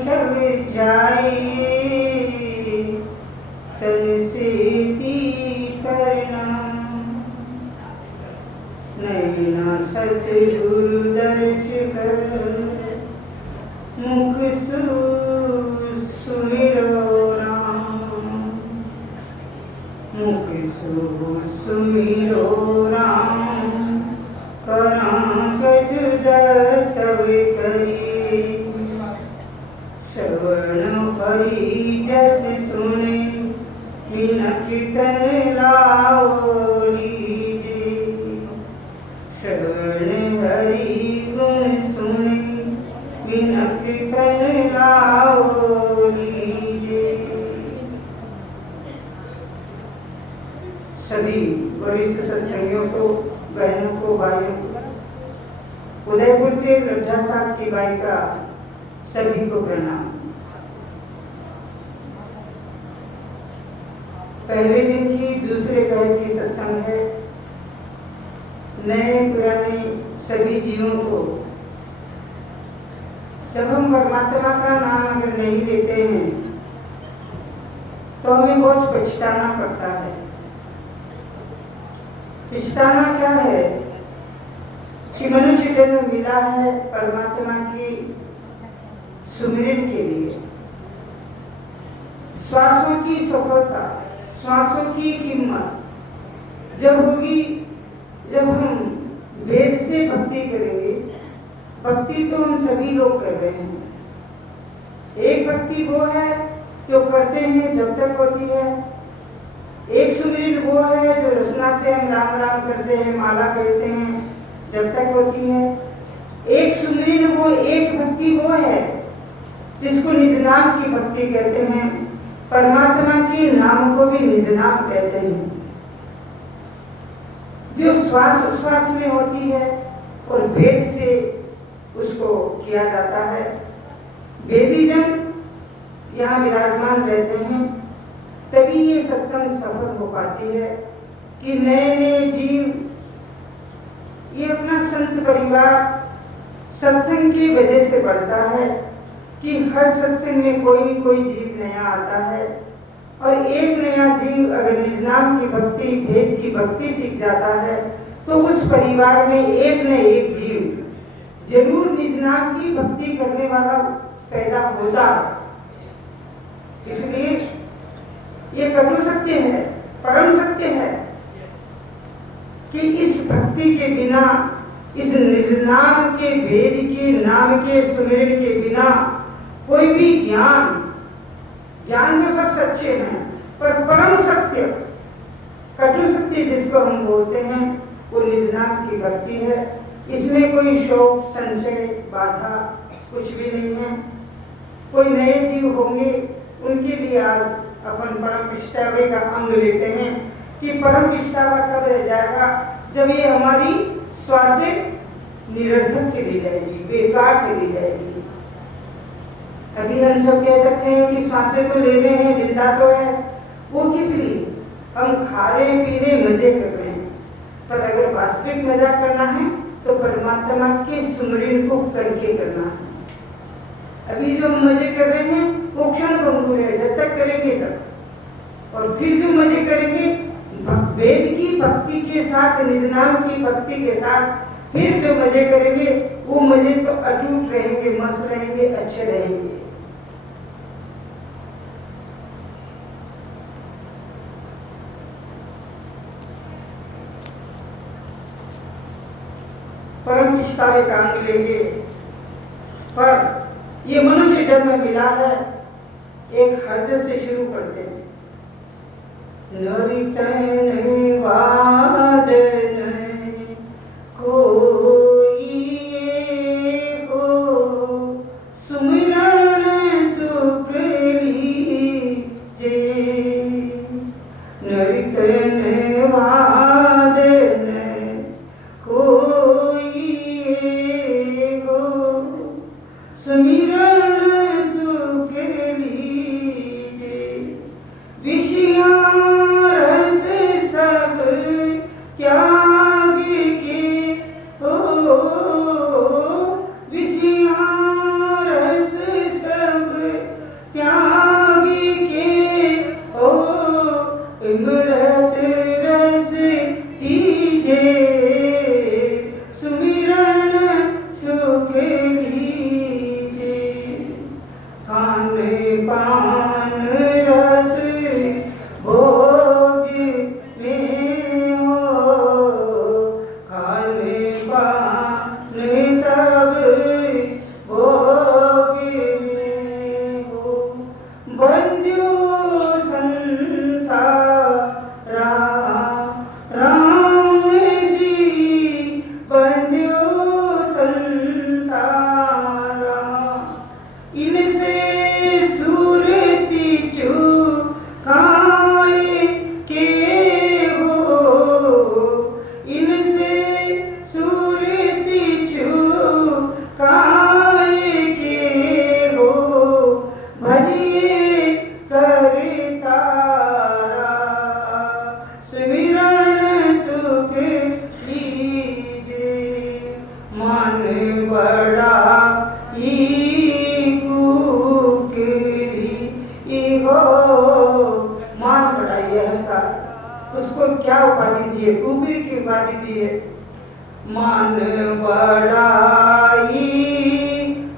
छल जाए तन से ती परिणाम नैना सतगुरु दर्श कर मुख सुमिरो राम मुख सुमिरो राम करां कछु तब करी श्रवण हरि जस सुने बिनख तन लाओ लीजे श्रवण हरि गुण सुने बिनख तन लाओ लीजे। सभी वरिष्ठ सत्संगियों को, बहनों को, भाइयों को, उदयपुर से लड्ढा साहब की गायिका सभी को प्रणाम। पहले दिन की दूसरे पहर की सत्संग है। नए पुराने सभी जीवों को जब हम परमात्मा का नाम अगर नहीं लेते हैं तो हमें बहुत पछताना पड़ता है। पछताना क्या है कि मनुष्य जन्म मिला है परमात्मा की सुमिरन के लिए। श्वासों की सफलता, श्वासों की कीमत जब होगी जब हम वेद से भक्ति करेंगे। भक्ति तो हम सभी लोग कर रहे हैं। एक भक्ति वो है जो करते हैं जब तक होती है, एक सुमिरन वो है जो रचना से हम राम राम करते हैं, माला करते हैं जब तक होती है। एक सुमिरन वो, एक भक्ति वो है जिसको निज नाम की भक्ति कहते हैं। परमात्मा के नाम को भी निज नाम कहते हैं, जो श्वास उश्वास में होती है और वेद से उसको किया जाता है। वेदी जन यहाँ विराजमान रहते हैं तभी ये सत्संग सफल हो पाती है कि नए नए जीव ये अपना संत परिवार सत्संग की वजह से बढ़ता है कि हर सत्संग में कोई जीव नया आता है और एक नया जीव अगर निज नाम की भक्ति, भेद की भक्ति सीख जाता है तो उस परिवार में एक न एक जीव जरूर निज नाम की भक्ति करने वाला पैदा होता। इसलिए ये कटु सत्य है, परम सत्य है कि इस भक्ति के बिना, इस निज नाम के भेद के नाम के सुमिरन के बिना कोई भी ज्ञान तो सब सच्चे हैं पर परम सत्य, कटु सत्य जिसको हम बोलते हैं वो निज नाम की भक्ति है। इसमें कोई शोक, संशय, बाधा कुछ भी नहीं है। कोई नए जीव होंगे उनके लिए आज अपन परम पिछतावे का अंग लेते हैं कि परम पिछतावा कब रह जाएगा, जब ये हमारी श्वासें निरर्थक चली जाएगी, बेकार चली जाएगी। अभी हम सब कह सकते हैं कि श्वासें तो ले रहे हैं, जिंदा तो है, वो किस लिए? हम खा रहे, पी रहे, मजे कर रहे हैं। पर अगर वास्तविक मजा करना है तो परमात्मा के सुमिरन को करके करना है। अभी जो हम मजे कर रहे हैं वो क्षण भंगुर है, जब तक करेंगे तब। और फिर जो मजे करेंगे वेद की भक्ति के साथ, निज नाम की भक्ति के साथ फिर जो मजे करेंगे वो मजे तो अटूट रहेंगे, मस्त रहेंगे, अच्छे रहेंगे। परम पिछतावे का अंग लेंगे। पर ये मनुष्य जन्म मिला है, एक हर्ज से शुरू करते हैं। नरि तन वाद नहीं कोई हो, सुमिरन सुख लीजे। नरि तन वाद नहीं कोई हो, सुमिरन सुख लीजे। विषया रस सब त्याग के हो, विषया रस सब इनसे सूरती चुकाए के हो, इनसे सूरती चुकाए के हो, भजिए कर तारा सुमिरन सुख लीजे, मन बड़ा ही कुकरी हो। मान बड़ा ये अहंकार, उसको क्या उपाधि दी है? कुकरी की उपाधि दी है। मान बड़ा ही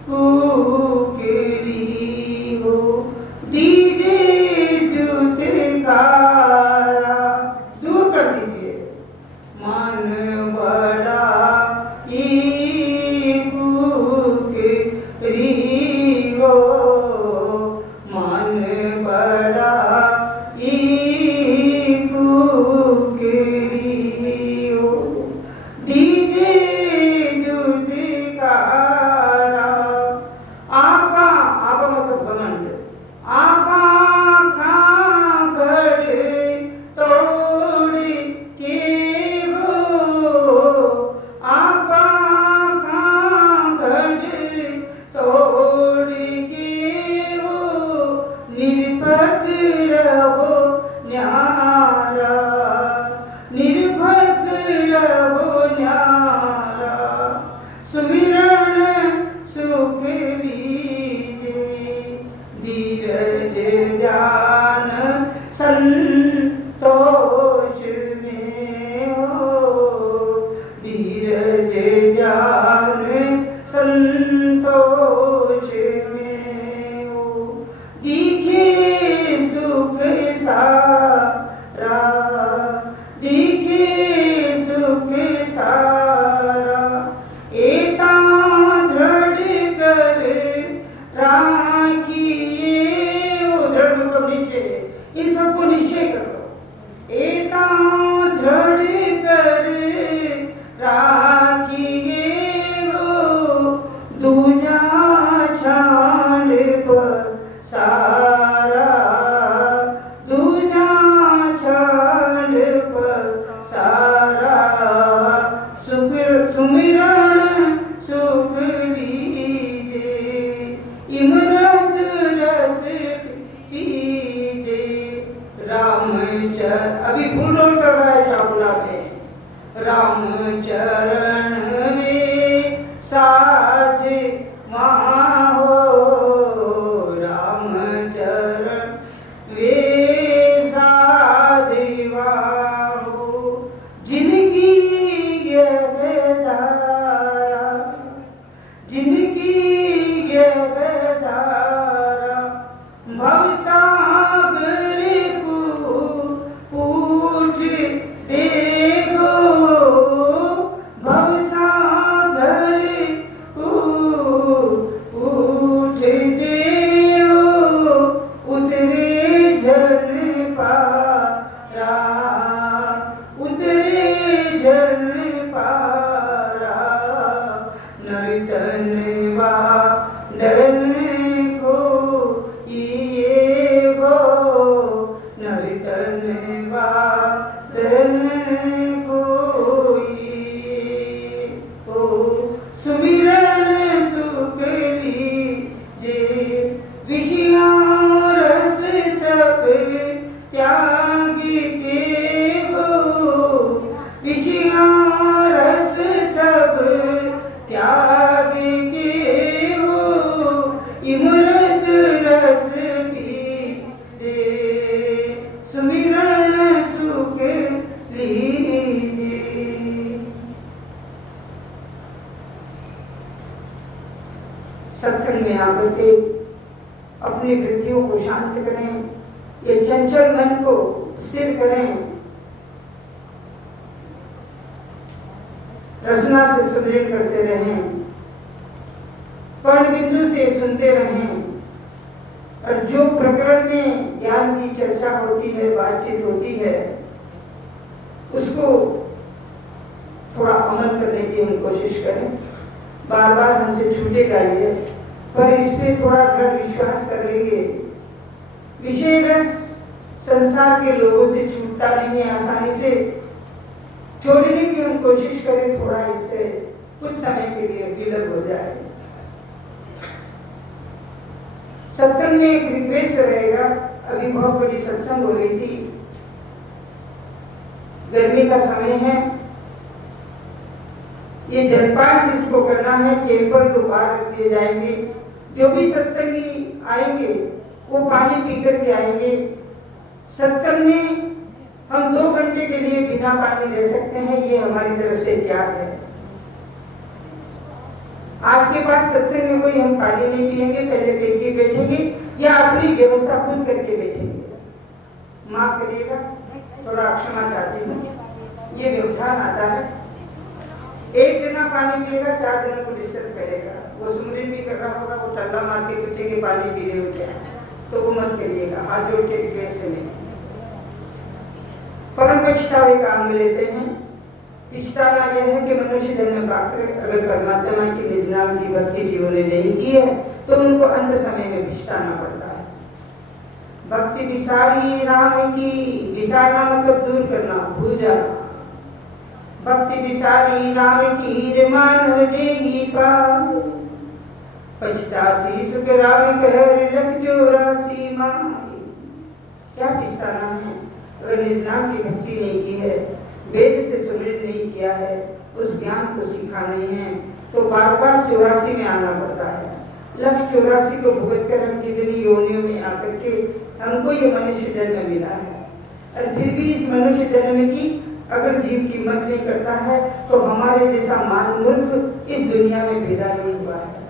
कुकरी हो, दीजिए जुतकारा, दूर कर दीजिए। मान बड़ा ही कुकरी हो, मान बड़ा ही कुकरी हो, दीजिए जुतकारा। आपा आपा मतलब घमंड, आपा खागड़ तोड़ के हो, आपा खागड़ तोड़ के हो, निरपक रहो न्यारा, निरपक रहो न्यारा, सुमिरन सुख लीजे, धीरज ध्यान संतोष में हो, धीरज ध्यान संतोष में हो, दिखे सुख सारा, दिखे सुख सारा, एता दृढ़ कर राखिए। वो दृढ़ मतलब नीचे, इन सबको निश्चय कर लो। एता दृढ़ कर राखिए हो, दूजा छाड़ पर सारा, दूजा छाड़ पर सारा, सुमिरन सुख लीजे, इमरत रस पीजे, रामचर अभी फूल चल रहा है शाहपुरा में, रामचरण में साथ वहाँ हो, रामचरण वे साथ वहाँ हो, जिनकी गिरधारा, जिनकी गिरधारा, भवसागर को पूछ देखो, भवसागर को पूछ देखो, उतरे जन पारा, उतरे जन पारा, नर्तन वादन को ये गो, नर्तन वादन को ये गो, सुमिरन सुख लीजे, विषया रस सब त्याग के हो, विषया रस सब त्याग के हो, इमरत रस पीजे, सुमिरन सुख लीजे। सत्संग में आकर के अपनी वृत्तियों को शांत करें, ये चंचल मन को स्थिर करें, रचना से सुमिरन करते रहें, कर्ण बिंदु से सुनते रहें, और जो प्रकरण में ज्ञान की चर्चा होती है, बातचीत होती है, उसको थोड़ा अमल करने की हम कोशिश करें। बार बार हमसे छूटेगा ये, पर इस पे थोड़ा दृढ़ विश्वास कर लेंगे। विषय रस संसार के लोगों से छूटता नहीं है आसानी से। छोड़ने की हम कोशिश करें, थोड़ा इससे कुछ समय के लिए विलग हो जाए। सत्संग में एक रिक्वेस्ट रहेगा। अभी बहुत बड़ी सत्संग हो रही थी, गर्मी का समय है, ये जलपान जिसको करना है टेबल तो बाहर रख दिए जाएंगे। जो भी सत्संगी आएंगे वो पानी पी करके आएंगे। सत्संग में हम 2 घंटे के लिए बिना पानी ले सकते हैं, ये हमारी तरफ से त्याग है। आज के बाद सत्संग में कोई हम पानी नहीं पिएंगे, पहले पेट के बैठेंगे या अपनी व्यवस्था खुद करके बैठेंगे। माफ करिएगा, थोड़ा क्षमा चाहती हूँ, ये व्यवधान आता है। एक जना पानी पिएगा, 4 जनों को डिस्टर्ब करेगा। वो सुमरन भी कर रहा होगा, वो टल्ला मार के पूछेंगे पानी पी रहे हो क्या, तो वो मत करिएगा। हाथ जोड़ के रिक्वेस्ट है मेरी। परम पछतावे का अंग लेते हैं। पछतावा यह है कि मनुष्य जन्म पाकर अगर परमात्मा की निज नाम की भक्ति जीवन ने नहीं की है तो उनको अंत समय में पछताना पड़ता है। भक्ति विसारी राम की, विसारना मतलब दूर करना, भूल जाना। भक्ति विसारी राम की मानव देही पाए, पछतासी सुख राम कहर लख 84 माई। क्या पछताना है? अगर निज नाम की भक्ति नहीं की है, वेद से सुमृत नहीं किया है, उस ज्ञान को सीखा नहीं है, तो बार बार 84 में आना पड़ता है। लख 84 को भुगत कर हम कितनी योनियों में आकर के हमको ये मनुष्य जन्म मिला है। और फिर भी इस मनुष्य जन्म की अगर जीव की मत नहीं करता है तो हमारे जैसा मान मूर्ख इस दुनिया में पैदा नहीं हुआ है।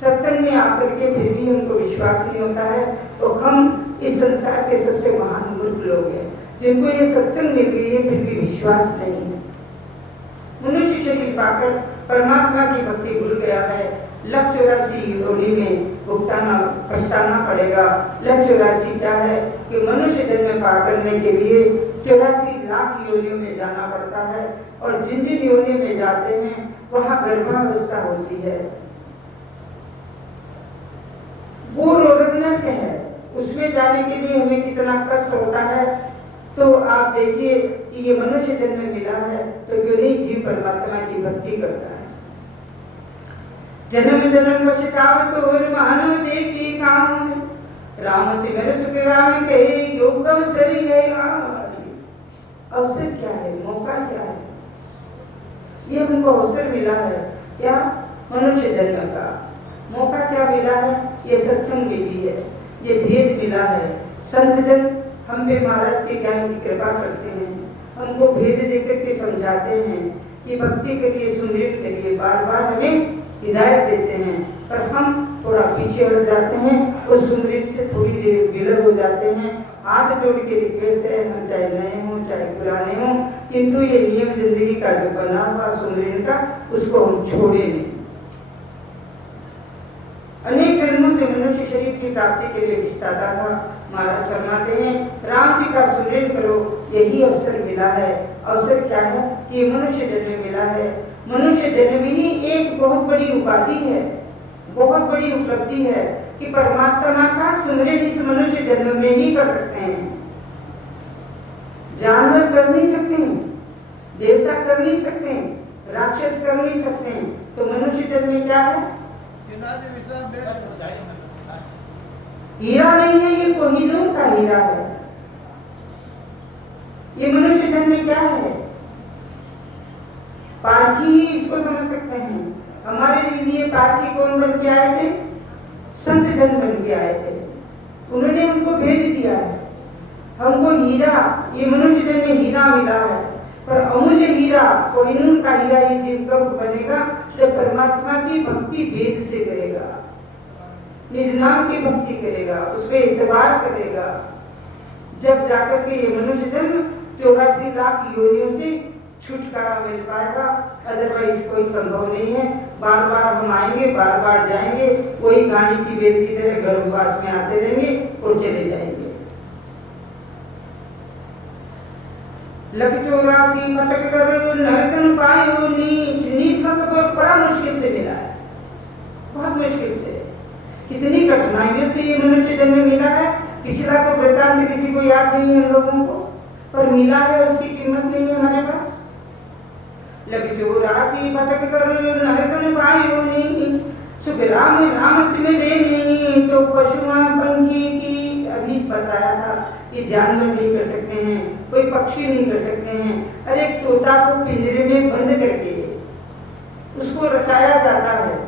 सत्संग में आकर के फिर भी हमको विश्वास नहीं होता है तो हम इस संसार के सबसे महान मूर्ख लोग हैं, जिनको ये सत्संग मिल गई है फिर भी विश्वास नहीं है। मनुष्य शरीर पाकर परमात्मा की भक्ति भूल गया है, लख 84 योनि में भुगताना पछताना पड़ेगा। लख 84 क्या है कि मनुष्य जन्म पा करने के लिए 84 लाख योनियों में जाना पड़ता है, और जिन जिन योनियों में जाते हैं वहाँ गर्भावस्था होती है, वो रोदनक है। उसमें जाने के लिए हमें कितना कष्ट होता है। तो आप देखिए कि ये मनुष्य जन्म मिला है तो क्यों नहीं जीव परमात्मा की भक्ति करता है। जन्म जन्म पछतावत और मानव देखी काम, राम सिमर सुख राम कहे योग अवसरी है। अवसर क्या है, मौका क्या है? ये हमको अवसर मिला है क्या? मनुष्य जन्म का मौका क्या मिला है? ये सत्संग मिली है, ये भेद मिला है। संत जन हम पे महाराज के ज्ञान की कृपा करते हैं, हमको भेद देकर के समझाते हैं कि भक्ति करिए, सुमरन करिए, बार बार हमें हिदायत देते हैं। पर हम थोड़ा पीछे हट जाते हैं, उस सुमरन से थोड़ी देर विलग हो जाते हैं। हाथ जोड़ के रिक्वेस्ट है, हम चाहे नए हों चाहे पुराने हों, किंतु ये नियम जिंदगी का जो बना हुआ सुमरन का, उसको हम छोड़े नहीं। अनेक जन्मों से मनुष्य शरीर की प्राप्ति के लिए पछताता था। महाराज फरमाते हैं राम जी का सुमरन करो, यही अवसर मिला है। अवसर क्या है कि मनुष्य जन्म मिला है। मनुष्य जन्म ही एक बहुत बड़ी उपाधि है, बहुत बड़ी उपलब्धि है कि परमात्मा का सुमरन इस मनुष्य जन्म में ही कर सकते हैं। जानवर कर नहीं सकते हैं, देवता कर नहीं सकते हैं, राक्षस कर नहीं सकते हैं, तो मनुष्य जन्म में क्या है? हीरा नहीं है, ये कोहिनूर का हीरा है। ये मनुष्य जन्म में क्या है? पार्थी ही इसको समझ सकते हैं। हमारे लिए पार्थी कौन बन के आए थे? संत जन बन के आए थे। उन्होंने हमको भेद दिया है। हमको हीरा, ये मनुष्य जन्म में हीरा मिला है, पर अमूल्य हीरा, कोहिनूर का हीरा ये जीव कब बनेगा? जब परमात्मा की भक्ति वेद से करेगा, निज नाम की भक्ति करेगा, उस पर इतबार करेगा, जब जाकर के ये मनुष्य जन्म 84 लाख योनियों से छुटकारा मिल पाएगा। अदरवाइज कोई संभव नहीं है। बार बार हम आएंगे, बार बार जाएंगे, वही गाड़ी की वेद की तरह गर्भवास में आते रहेंगे और चले जाएंगे। लख 84 भटक कर नरकन पायो नीच। नीच मतलब बड़ा मुश्किल से मिला है। बहुत मुश्किल से। कितनी कठिनाइयों से ये मनुष्य जन्म मिला है। पिछला तो वृत्तांत किसी को याद नहीं है हम लोगों को, पर मिला है उसकी कीमत नहीं है हमारे पास। लग चौरासी भटक कर नरकन पायो नहीं, सुख राम राम सिमरे नहीं, तो पशुआ पंखी की अभी बताया था कि जानवर नहीं कर सकते हैं, कोई पक्षी नहीं कर सकते हैं। अरे तोता को पिंजरे में बंद करके उसको रटाया जाता है,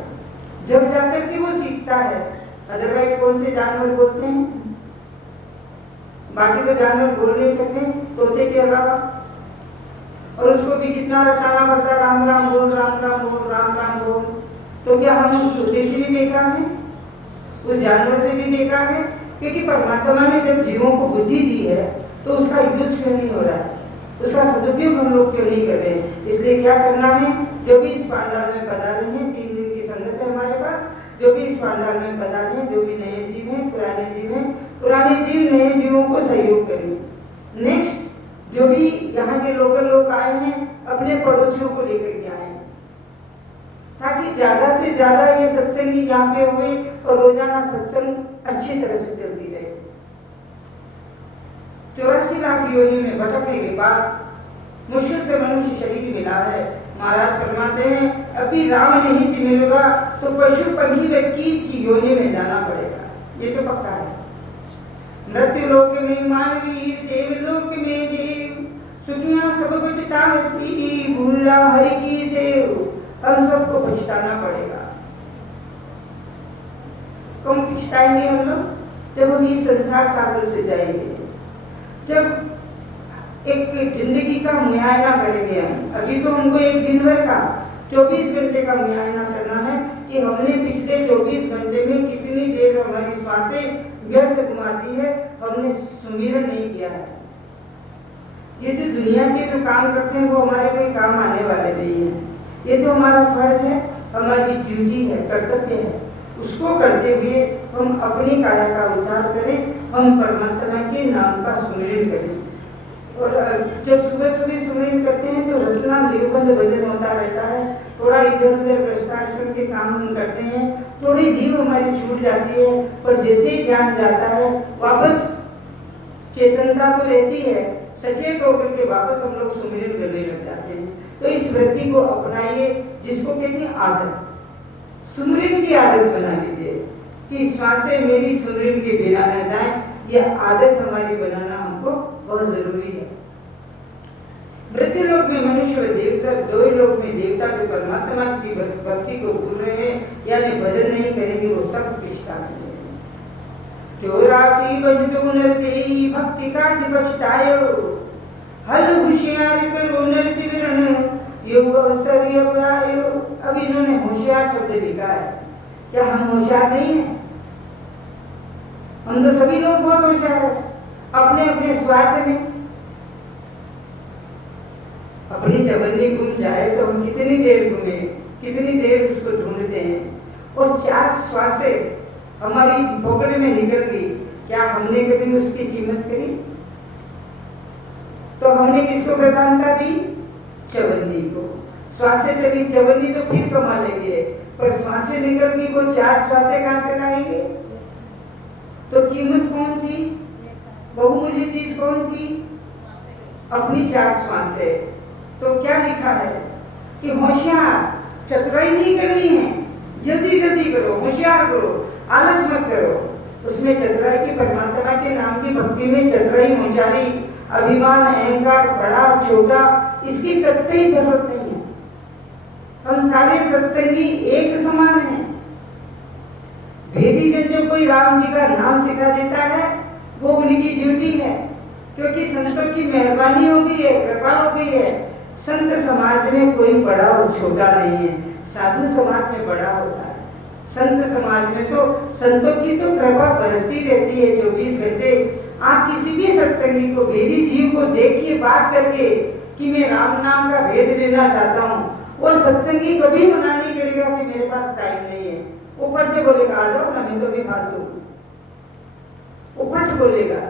जब जाकर के वो सीखता है। अदरवाइज कौन से जानवर बोलते हैं? बाकी तो जानवर बोल नहीं सकते तोते के अलावा। और उसको भी कितना रटाना पड़ता है, राम राम बोल, राम राम बोल, राम राम बोल। तो क्या हम उस तोते से भी बेकार हैं, उस जानवर से भी बेकार है? क्योंकि परमात्मा ने जब जीवों को बुद्धि दी है तो उसका यूज क्यों नहीं हो रहा है, उसका सदुपयोग हम लोग क्यों नहीं कर रहे हैं? इसलिए क्या करना है, जो भी इस पांडाल में पधारे हैं, 3 दिन की संगत है हमारे पास, जो भी इस पांडाल में पधारे हैं, जो भी नए जीव हैं, पुराने जीव हैं, पुराने जीव नए जीवों को सहयोग करें। नेक्स्ट, जो भी यहाँ के लोकल लोग आए हैं, अपने पड़ोसियों को लेकर के आए, ताकि ज्यादा से ज्यादा ये सत्संग यहाँ पे हुए और रोजाना सत्संग अच्छी तरह से चलती रहे। 84 लाख योनि में भटकने के बाद मुश्किल से मनुष्य शरीर मिला है। महाराज फरमाते हैं अभी राम नहीं सिमरेगा तो पशु पंखी व कीट की योनि में जाना पड़ेगा, ये तो पक्का है। मृत्यु लोक में मानवीर, देवलोक में देव, सुखियां सब कुछ तामसी, भूला हरि की सेव, हम सबको पछताना पड़ेगा। कम पछताएंगे हम लोग जब हम इस संसार सागर से जाएंगे, जब एक जिंदगी का मुआयना करेंगे हम। अभी तो हमको एक दिन भर का 24 घंटे का मुआयना करना है कि हमने पिछले 24 घंटे में कितनी देर हमारी श्वासें व्यर्थ घुमा दी है, हमने सुमिरन नहीं किया है। ये जो दुनिया के जो काम करते हैं वो हमारे कोई काम आने वाले नहीं है। ये तो हमारा फर्ज है, हमारी ड्यूटी है, कर्तव्य है, उसको करते हुए हम अपनी काया का उद्धार करें, हम परमात्मा के नाम का सुमिरन करें। और जब सुबह सुबह सुमिरन करते हैं तो रचना देवबंद भजन होता रहता है, थोड़ा इधर उधर भ्रष्टाचार के काम हम करते हैं, थोड़ी नींव हमारी छूट जाती है, पर जैसे ही ध्यान जाता है वापस चेतनता तो रहती है, सचेत होकर के वापस हम लोग सुमिरन करने लग जाते हैं। तो इस वृत्ति को अपनाइए, जिसको कहते हैं आदत, सुमिरन की आदत बना लीजिए कि श्वासें मेरी सुमिरन के बिना न जाए। यह आदत हमारी बनाना हमको बहुत जरूरी है। मृत्यु लोक में मनुष्य और देवता, दो लोक में देवता जो परमात्मा की भक्ति को भूल रहे हैं यानी भजन नहीं करेंगे, वो सब पछताएंगे। 84 बजतो नर तेई भक्ति का पछतायो, हल होशियार करो नर सिमरन, योग अवसर योग आयो। अब इन्होंने होशियार शब्द लिखा है, क्या हम होशियार नहीं है? हम तो सभी लोग बहुत होशियार हैं, अपने अपने स्वार्थ में। अपनी चवन्नी गुम जाए तो हम कितनी देर घूमे, कितनी देर उसको ढूंढते हैं, और 4 श्वासें हमारी पॉकेट में निकल गई, क्या हमने कभी उसकी कीमत करी? तो हमने किसको प्रधानता दी? चवन्नी को। श्वासें चली, चवन्नी तो फिर कमा लेंगे, पर श्वासें निकल गई, वो 4 श्वासें कहां से लाएंगे? तो कीमत कौन थी? बहुमूल्य चीज कौन थी? अपनी 4 श्वासें। तो क्या लिखा है कि होशियार, चतुराई नहीं करनी है, जल्दी जल्दी करो, होशियार करो, आलस मत करो। उसमें चतुराई की, परमात्मा के नाम की भक्ति में चतुराई, होशियारी, अभिमान, अहंकार, बड़ा छोटा, इसकी कतई जरूरत नहीं है। हम सारे सत्संगी एक समान हैं। भेदी जन जो कोई राम जी का नाम सिखा देता है वो उनकी ड्यूटी है, क्योंकि संतों की मेहरबानी हो गई है, कृपा हो गई है। संत समाज में कोई बड़ा और छोटा नहीं है, साधु समाज में बड़ा होता है। संत समाज में तो संतों की तो कृपा बरसती रहती है 24 घंटे। आप किसी भी सत्संगी को, भेदी जीव को देखिए, बात करके कि मैं राम नाम का भेद लेना चाहता हूँ, वो सत्संगी कभी मना नहीं करेगा कि मेरे पास टाइम नहीं है। ऊपर से बोलेगा आ जाओ ना, मैं तो भी फालतू, उपट बोलेगा।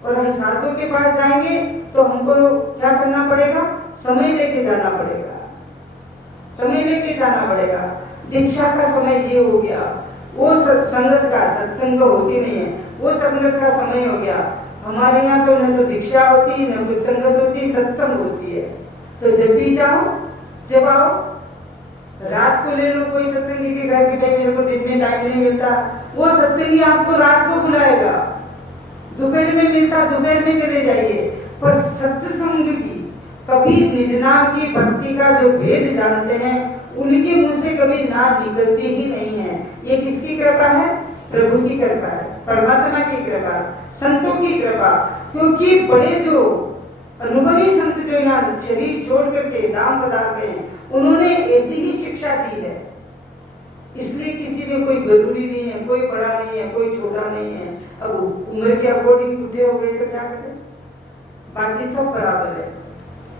और हम साधु के पास जाएंगे तो हमको क्या करना पड़ेगा? समय लेके जाना पड़ेगा, समय लेके जाना पड़ेगा। दीक्षा का समय ये हो गया, वो संगत का, सत्संग तो होती नहीं है, वो संगत का समय हो गया। हमारे यहाँ तो न तो दीक्षा होती, न कुछ संगत होती, सत्संग होती है। तो जब भी जाओ, जब आओ, रात को ले लो कोई सत्संगी के घर की, भाई मेरे को दिन में टाइम नहीं मिलता, वो सत्संगी आपको रात को बुलाएगा। दोपहर में मिलता, दोपहर में चले जाइए। पर सत्संग की, कभी निज नाम की भक्ति का जो भेद जानते हैं, उनके मुंह से कभी नाम निकलती ही नहीं है। ये किसकी कृपा है? प्रभु की कृपा है, परमात्मा की कृपा, संतों की कृपा। क्योंकि बड़े जो अनुभवी संत जो यहाँ शरीर छोड़ करके धाम पधारते हैं, उन्होंने ऐसी ही शिक्षा दी है। इसलिए किसी में कोई जरूरी नहीं है, कोई बड़ा नहीं है, कोई छोटा नहीं है। अब उम्र के अकॉर्डिंग बूढ़े हो गए तो क्या करें, बाकी सब बराबर है।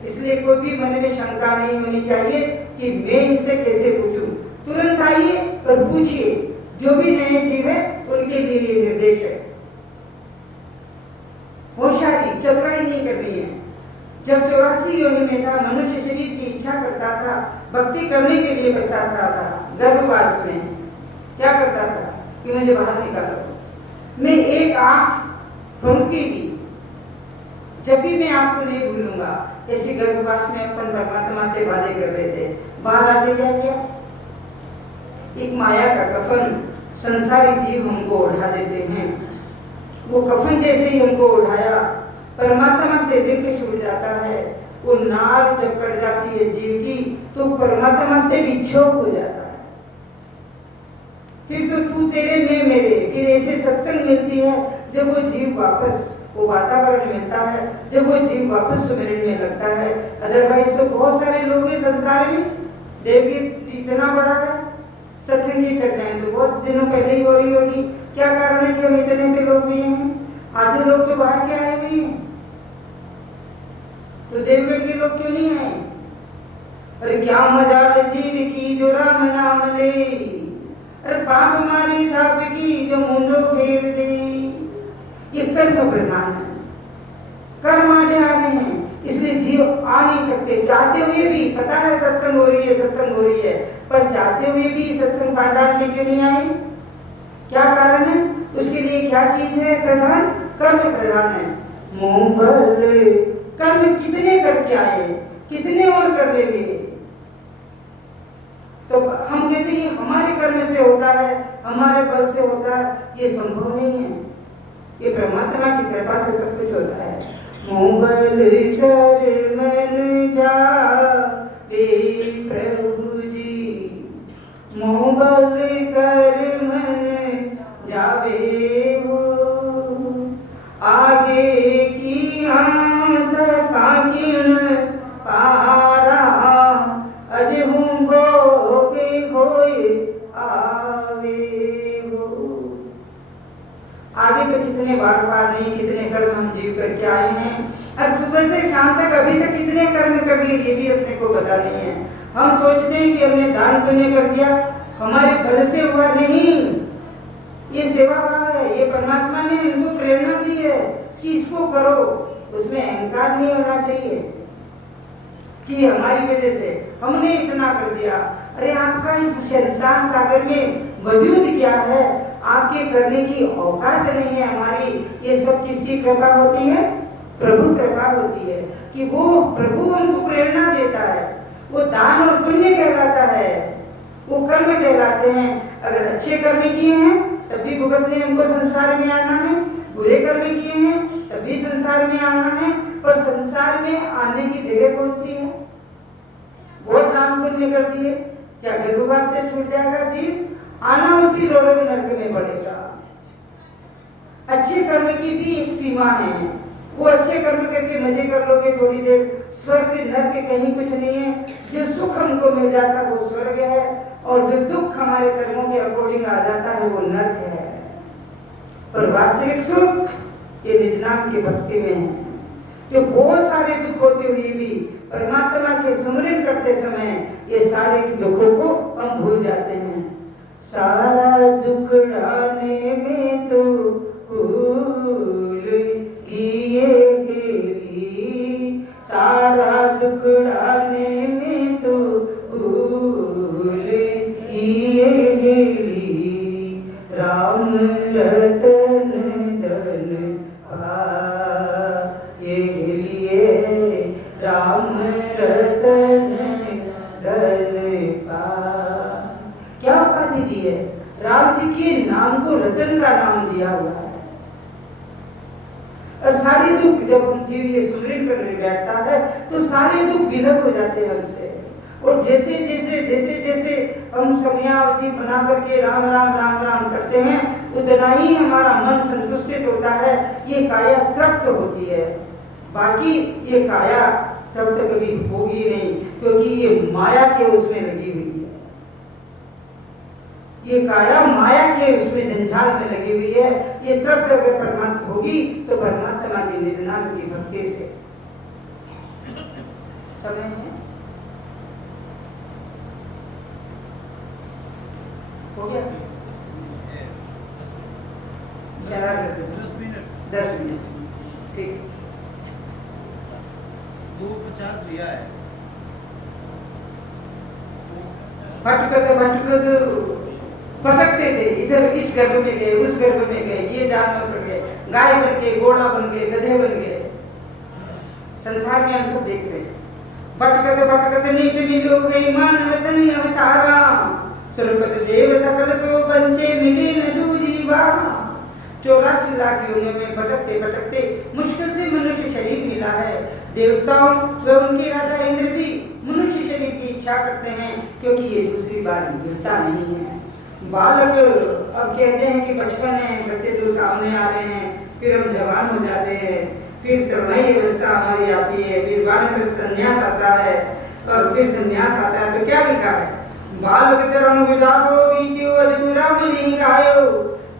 इसलिए कोई भी मन में शंका नहीं होनी चाहिए कि मैं इनसे कैसे पूछूं। तुरंत आइए और पूछिए, जो भी नए जीव है उनके लिए ये निर्देश है। होशियारी, चतुराई नहीं करनी है। जब 84 योनि में था, मनुष्य शरीर की इच्छा करता था, भक्ति करने के लिए बसाता था गर्भवास में, क्या करता था कि मुझे बाहर निकालो। मैं एक आंख फरूकी की, जब भी मैं आपको नहीं भूलूंगा, ऐसे गर्भवास में अपन परमात्मा से वादे कर रहे थे। बाहर आके क्या किया? एक माया का कफन संसारी जीव हमको उड़ा देते हैं। वो कफन जैसे ही हमको उठाया, परमात्मा से दिल छूट जाता है। वो नाल जब कट जाती है जीव की, तो परमात्मा से विक्षोभ हो जाता है। फिर तो तू तेरे में मेरे, फिर ऐसे सत्संग मिलती है जब वो जीव वापस, वो वातावरण मिलता है जब वो जीव वापस सुमिरन में लगता है। अदरवाइज तो बहुत सारे लोग हैं संसार में, देवगीत इतना बड़ा है, सत्संगी चर्चाएं तो बहुत दिनों पहले ही हो रही होगी। क्या कारण है कि हम इतने से लोग भी हैं? आधे लोग तो बाहर के आए हुए हैं, तो देवगढ़ के लोग क्यों नहीं आए? अरे क्या मजाल जीव की जो राम नाम ले, अरे पाप मारी थाप की जो मुंडो फेर दे। ये कर्म प्रधान है, कर्म आगे आगे हैं, इसलिए जीव आ नहीं सकते। चाहते हुए भी, पता है सत्संग हो रही है, सत्संग हो रही है, पर चाहते हुए भी सत्संग पांडाल में क्यों नहीं आए? क्या कारण है? उसके लिए क्या चीज है प्रधान? कर्म प्रधान है। मोह बल कर्म कितने करके आए, कितने और कर लेंगे? तो हम कहते हैं हमारे कर्म से होता है, हमारे बल से होता है, ये संभव नहीं है। ये परमात्मा की कृपा से सब कुछ होता है। मोबल कर मन जा प्रभु जी, मोबल कर मन जावे हो, आगे की आंत काकिण पारा, अज हूँ के होए आवे हो। आगे तो कितने बार नहीं, कितने कर्म हम जीव करके आए हैं, और सुबह से शाम तक अभी तक कितने कर्म कर लिए ये भी अपने को पता नहीं है। हम सोचते हैं कि हमने दान पुण्य कर दिया, हमारे बल से हुआ नहीं, ये सेवा भाव है। ये परमात्मा ने इनको प्रेरणा दी है कि इसको करो। उसमें अहंकार नहीं होना चाहिए कि हमारी वजह से हमने इतना कर दिया। अरे आपका इस संसार सागर में वजूद क्या है, आपके करने की औकात नहीं है हमारी। ये सब किसकी कृपा होती है? प्रभु कृपा होती है कि वो प्रभु हमको प्रेरणा देता है। वो दान और पुण्य कहलाता है, वो कर्म कहलाते हैं। अगर अच्छे कर्म किए हैं तब भी भुगतने हमको संसार में आना है, बुरे कर्म किए हैं तब भी संसार में आना है। पर संसार में आने की जगह कौन सी है? बहुत दान पुण्य कर दिए, क्या गर्भवास से छूट जाएगा जीव? आना उसी रोड़न नरक में पड़ेगा। अच्छे कर्म की भी एक सीमा है, वो अच्छे कर्म करके मजे कर लोगे थोड़ी देर, स्वर्ग नरक कहीं कुछ नहीं है। जो सुख हमको मिल जाता है वो स्वर्ग है, और जो दुख हमारे कर्मों के अकॉर्डिंग आ जाता है वो नरक है। पर वास्तविक सुख ये निज नाम की भक्ति में है। जो बहुत सारे दुख होते हुए भी परमात्मा के सुमिरन करते समय ये सारे दुखों को हम भूल जाते हैं। सारा दुख डालने में तो भूल किए गिरी, सारा दुख डालने में तो भूल किए रतन धन पाए लिए राम रतन धन पाए। क्या उपाधि दी है? राम जी के नाम को रतन का नाम दिया हुआ है। और सारे दुख, जब हम जीव ये सुमरण करने बैठता है तो सारे दुख विलय हो जाते हैं हमसे। और जैसे जैसे जैसे जैसे हम समयावधि बना करके राम राम राम राम करते हैं, उतना ही हमारा मन संतुष्टित होता है, ये काया तृप्त होती है। बाकी ये काया तृप्त कभी होगी नहीं, क्योंकि ये माया के उसमें लगी हुई है। ये काया माया के उसमें जंजाल में लगी हुई है। ये तृप्त अगर परमात्मा होगी तो परमात्मा के निज नाम की भक्ति से। समय है, हो गया? 10 मिनट, ठीक। 2:50 रिया है। भटकते थे, इधर इस गर्भ में गए, उस गर्भ में गए, ये जानवर बन गए, गाय बन गए, घोड़ा बन गए, गधे बन गए। संसार में हम सब देख रहे हैं। भटकते भटकते नीट मिलो गई मानव तनि अवतारा, सुरपत देव सकल सो बंचे मिले न जीवा। 84 लाख योनियों में भटकते भटकते मुश्किल से मनुष्य शरीर मिला है। देवताओं व उनके राजा इंद्र भी मनुष्य शरीर की इच्छा करते हैं, क्योंकि ये दूसरी बार मिलता नहीं है। बालक अब कहते हैं कि बचपन है, बच्चे तो सामने आ रहे हैं, फिर हम जवान हो जाते हैं, फिर तरुणाई अवस्था हमारी आती है, फिर बालक संन्यास आता है, और फिर संन्यास आता है तो क्या लिखा है? बालक तरुण विदाको बीजो अधूरा मनी गायो,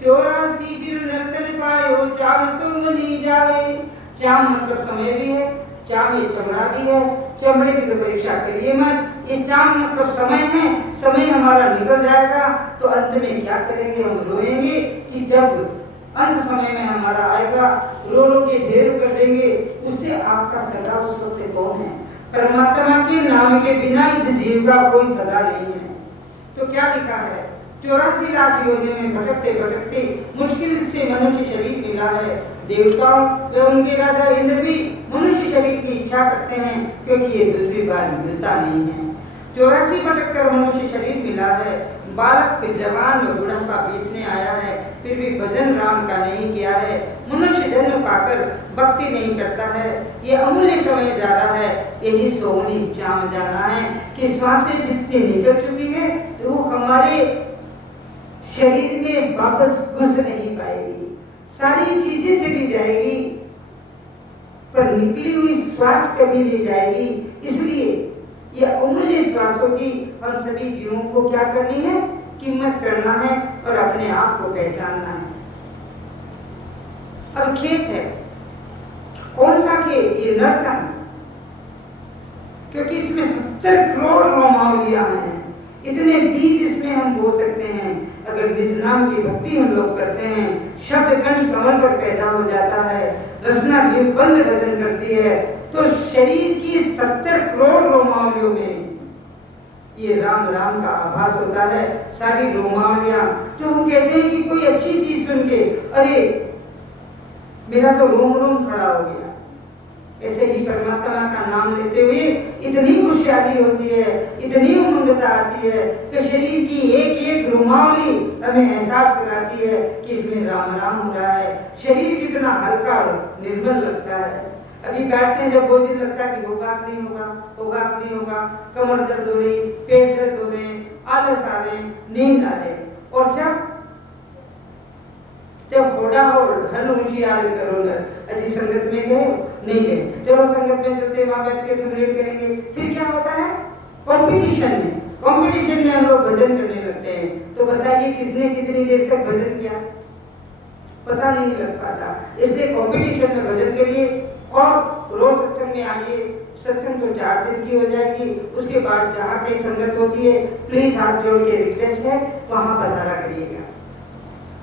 84 फिर नर्तन पायो, 400 मनी जावे। चाम मतलब समय भी है, चाम ये चमड़ा भी है, चमड़े की तो परीक्षा करिए मत। ये चाम मतलब समय है, समय हमारा निकल जाएगा तो अंत में क्या करेंगे? हम रोएंगे कि जब अंत समय में हमारा आएगा, रो रो के ढेर कर देंगे। उससे आपका सगा उस वक्त कौन है? परमात्मा के नाम के बिना इस जीव का कोई सगा नहीं है। तो क्या लिखा है? 84 लाख योनियों में भटकते भटकते मुश्किल से मनुष्य शरीर मिला है। देवताओं व उनके राजा इंद्र भी मनुष्य शरीर की इच्छा करते हैं, क्योंकि ये दूसरी बार मिलता नहीं है। 84 भटक कर मनुष्य शरीर मिला है। बालक जवान व बुढ़ापा बीतने आया है, फिर भी भजन राम का नहीं किया है। मनुष्य जन्म पाकर भक्ति नहीं करता है। ये अमूल्य समय जा रहा है, यही सोनी चाम जाना है कि श्वासें जितनी निकल चुकी है तो वो हमारे शरीर में वापस घुस नहीं पाएगी। सारी चीजें चली जाएगी पर निकली हुई श्वास कभी नहीं जाएगी। इसलिए ये अमूल्य श्वासों की हम सभी जीवों को क्या करनी है? कीमत करना है और अपने आप को पहचानना है। अब खेत है, कौन सा खेत? ये नर्तन, क्योंकि इसमें 70 करोड़ रोमावलियां हैं। इतने बीज इसमें हम बो सकते हैं। अगर निज नाम की भक्ति हम लोग करते हैं, शब्द कंठ कमल पर पैदा हो जाता है, रसना बंद भजन करती है, तो शरीर की 70 करोड़ रोमावलियों में ये राम राम का आभास होता है। सारी रोमावलियां जो हम कहते हैं कि कोई अच्छी चीज सुन के अरे मेरा तो रोम रोम खड़ा हो गया, ऐसे ही परमात्मा का नाम लेते हुए इतनी खुशहाली होती है, इतनी उमंगता आती है कि शरीर की एक एक रोमावली हमें एहसास कराती है कि इसमें राम राम हो रहा है। शरीर कितना हल्का और निर्मल लगता है। अभी बैठते हैं जब बहुत दिन लगता है कि होगा कि नहीं होगा, होगा कि नहीं होगा, कमर दर्द हो रही, पेट दर्द हो रहे, आलस आ रहे, नींद आ रहे, और जब घोड़ा और हल होशियार करो अजी संगत में गए नहीं गए, चलो संगत में चलते वहां बैठ के सम्मेलन करेंगे। फिर क्या होता है? कंपटीशन में हम लोग भजन करने लगते हैं। तो बताइए किसने कितनी देर तक भजन किया? पता नहीं लग पाता। इसलिए कंपटीशन में भजन करिए और रोज सत्संग में आइए। सत्संग तो 4 दिन की हो जाएगी, उसके बाद जहाँ कहीं संगत होती है प्लीज हाथ जोड़ के रिक्वेस्ट है वहां पधारा करिएगा।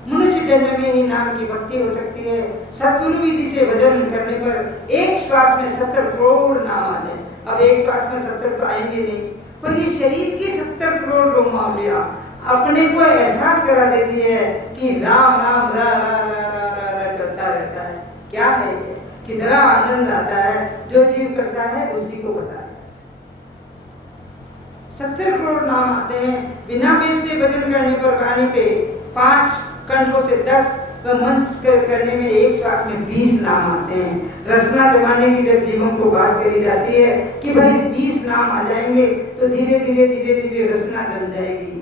मनुष्य जन्म में ही नाम की भक्ति हो सकती है। सद्गुरु विधि से भजन करने पर एक श्वास में 70 करोड़ नाम आ जाए। अब एक श्वास में 70 तो आएंगे नहीं, पर ये शरीर की 70 करोड़ रोमावलियां अपने को एहसास करा देती है कि राम राम रा रा रा रा रा रा चलता रहता है। क्या है ये, कितना आनंद आता है, जो जीव करता है उसी को पता है। 70 करोड़ नाम आते हैं। बिना वेद से भजन करने पर वाणी पे 5 कंठों से 10 व मंच करने में एक श्वास में 20 नाम आते हैं। रचना जमाने की जब जीवों को बात करी जाती है कि भाई 20 नाम आ जाएंगे तो धीरे धीरे धीरे धीरे रचना जम जाएगी।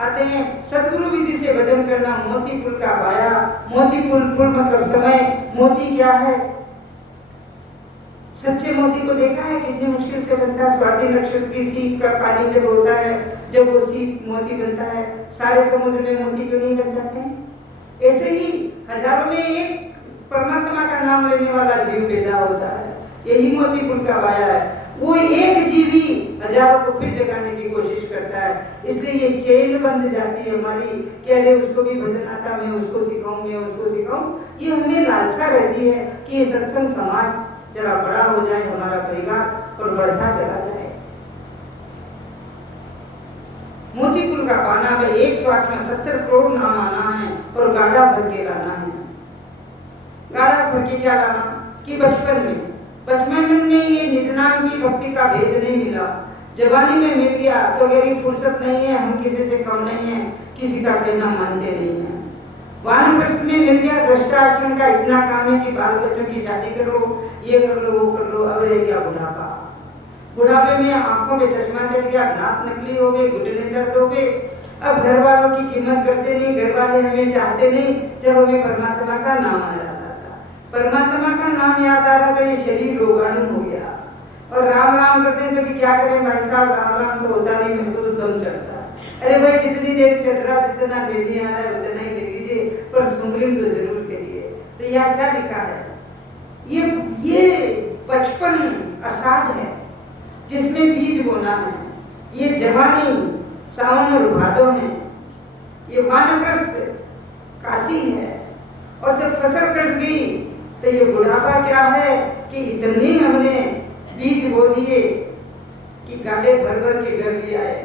आते हैं सदगुरु विधि से भजन करना मोती पुल का पाया। मोती पुल मतलब समय। मोती क्या है? सच्चे मोती को देखा है कितनी मुश्किल से बनता है। स्वाति नक्षत्र की सीप का पानी जब होता है, जब वो सीप मोती बनता है, सारे समुद्र में मोती क्यों नहीं बन जाते हैं? ऐसे ही हजारों में एक परमात्मा का नाम लेने वाला जीव पैदा होता है। यही मोती पुल का पाया है। वो एक जीव ही हजारों को फिर जगाने की कोशिश करता है। इसलिए ये चेन बंध जाती है हमारी कि अरे उसको भी भजन आता, मैं उसको सिखाऊं, मैं उसको सिखाऊं। ये हमें लालसा रहती है कि ये सत्संग समाज जरा बड़ा हो जाए, हमारा परिवार और बढ़ता चला जाए। मोती पुल का पाना है। एक श्वास में 70 करोड़ नाम आना है और गाड़ा भर के लाना है। गाड़ा भर के क्या लाना कि बचपन में ये निज नाम की भक्ति का भेद नहीं मिला। जवानी में मिल गया तो मेरी फुर्सत नहीं है, हम किसी से कम नहीं है, किसी का कहना मानते नहीं है। वानप्रस्थ में मिल गया भ्रष्टाचार का इतना काम है कि बाल बच्चों की शादी कर लो, ये कर लो, वो कर लो। अब रह गया बुढ़ापा। बुढ़ापे में आंखों में चश्मा चढ़ गया, नाक नकली हो गए, घुटने दर्द हो गए। अब घर वालों की कीमत करते नहीं, घर वाले हमें चाहते नहीं। जब हमें परमात्मा का नाम आ जाता था, परमात्मा का नाम याद आ रहा तो ये शरीर रोगाणु हो गया। और राम राम करते हैं तो कि क्या करें भाई साहब, राम राम तो होता नहीं, मेरे को तो दम चढ़ता है। अरे भाई जितनी देर चढ़ रहा, जितना ले लिया है उतना ही ले लीजिए, पर सुमरन तो जरूर करिए। तो यहाँ क्या लिखा है? ये बचपन आषाढ़ है जिसमें बीज बोना है। ये जवानी सावन और भादो है। ये वानप्रस्थ काटी है। और जब फसल कट गई तो ये बुढ़ापा क्या है कि इतने हमने बीज बो दिए कि गाड़े भर भर के घर ले आए।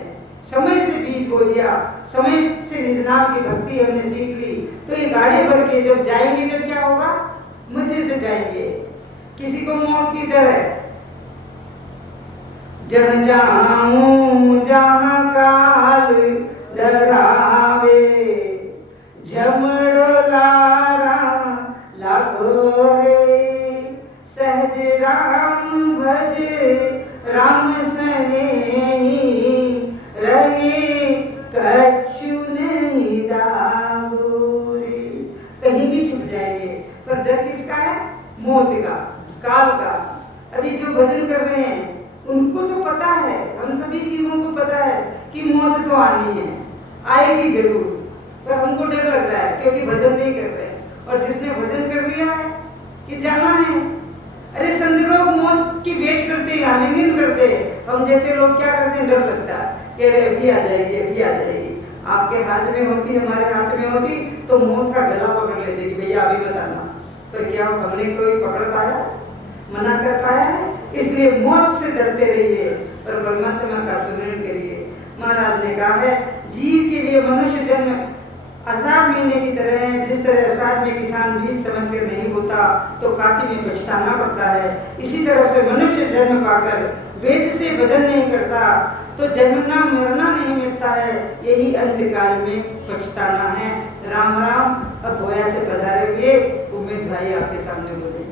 समय से बीज बो दिया, समय से निज नाम की भक्ति हमने सीख ली। तो ये गाड़े भर के जब जाएंगे, जब क्या होगा? मजे से जाएंगे। किसी को मौत की डर है, जहाँ जाऊं जहाँ काल डरावे, झमड़ो लारा लागो रे, सहज राम भज राम सनेही, रहे कछु नहीं दाऊ रे। कहीं भी छुप जाएंगे, पर डर किसका है? मौत का, काल का। अभी जो भजन कर रहे हैं उनको तो पता है, हम सभी जीवों को पता है कि मौत तो आनी है, आएगी जरूर, पर हमको डर लग रहा है क्योंकि भजन नहीं कर रहे हैं। और जिसने भजन कर लिया है कि जाना है, अरे संत लोग मौत की वेट करते हैं, आलिंगन करते हैं। हम जैसे लोग क्या करते हैं? डर लगता है कि अरे अभी आ जाएगी, अभी आ जाएगी। आपके हाथ में होती, हमारे हाथ में होती तो मौत का गला पकड़ लेते कि भैया अभी बताना। पर क्या हमने कोई पकड़ पाया, मना कर पाया है? इसलिए मौत से डरते रहिए और परमात्मा का सुमिरन करिए। महाराज ने कहा है जीव के लिए मनुष्य जन्म आषाढ़ महीने की तरह है। जिस तरह आषाढ़ में किसान बीज समझकर नहीं बोता तो काटी में पछताना पड़ता है, इसी तरह से मनुष्य जन्म पाकर वेद से भजन नहीं करता तो जन्मना मरना नहीं मिलता है, यही अंतकाल में पछताना है। राम राम। अब गोया से पधारे हुए उम्मीद भाई आपके सामने बोले।